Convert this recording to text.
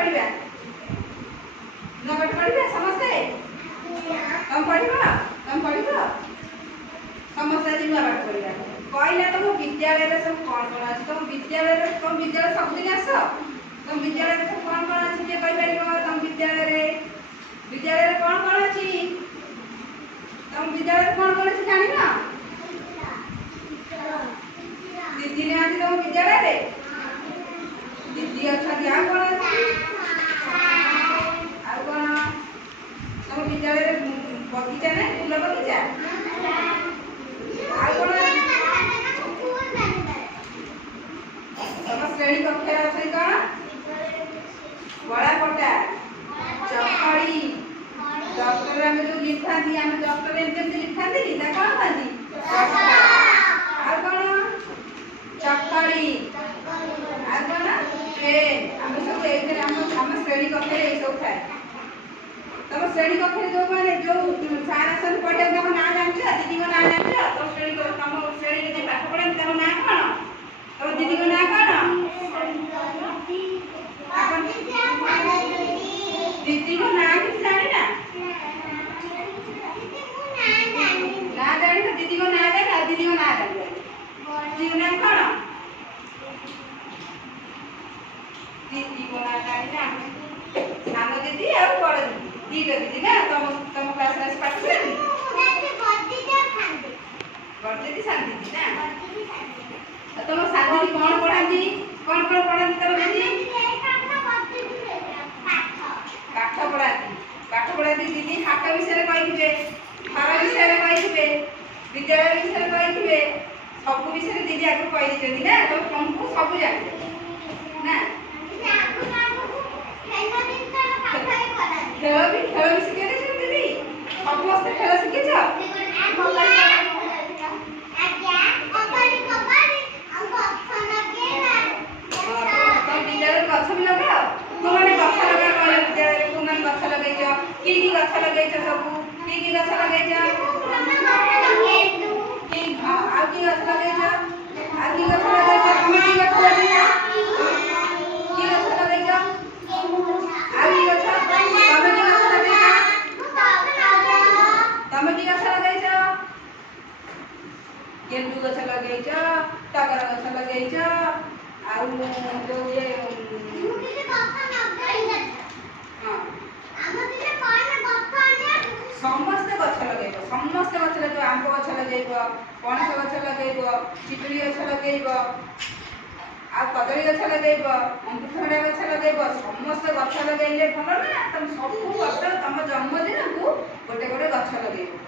पढ़ा नुआ पाठ पढ़ा समस्ते तुम पढ़ समस्ते आज नुआ पाठ पढ़ा कहला तुम विद्यालय सब कौन कौन अच्छे तुम विद्यालय सबुदिन आस तुम विद्यालय सब कौन कौन अच्छी किए कहीपर तुम विद्यालय कौन कौन अच्छी तुम विद्यालय कौन कौन अच्छी जान दीदी ने आज तुम विद्यालय दीदी अच्छा क्या कौन कौन तुम विद्यालय बगीचा ना फूल बगीचा तुम श्रेणी कक्षा अच्छे कौन बड़ा पटा चकड़ी डॉक्टर आम जो लिखा आम डॉक्टर एमती लिखा कौन खाती कौन चकड़ी कौन ट्रेन आम सब आम श्रेणी कक्षा सब थाए तुम श्रेणी कक्षा जो मैंने जो सार आसन पढ़े तुम ना जान दीदी को ना जान तुम श्रेणी में पाठ पढ़े तुम ना कौन तुम दीदी को ना कौन दीदी को ना कि जानी ना जानी तो दीदी को ना जाना दीदी को ना जानी दीदी को ना कौन दीदी को ना जानी ना सानो दीदी और बड़ दीदी दीदी ना तुम क्लास में पाठ पढ़ी बड़ दीदी सान दीदी ना तुम सान दीदी कौन पढ़ाती तुम दीदी पाठ पढ़ाती दीदी हाट विषय कही घर विषय कही विद्यालय विषय कही सब विषय दीदी आगे कही ना तो तुमको सब जान ना खेल भी शिखे दीदी समस्त खेल शिखे विद्यालय गछ भी लगाओ तुमने गछ लगा कह विद्यालय तुमने गछ लगे कि गछ लगे सब कि गछ लगे कि गछ लगे गेंदू गछ लगे टगर गछ लगे जो ये समस्त गछ लगे समस्त गछ लगे आंब गछ लगे पणस गछ लगे पिजुली गछ लगे आ कदली गछ लगे अमृतभंडा गछ लगे समस्त गछ लगे भल ना तुम सब वर्ष तुम जन्मदिन को गोटे गोटे गछ लगे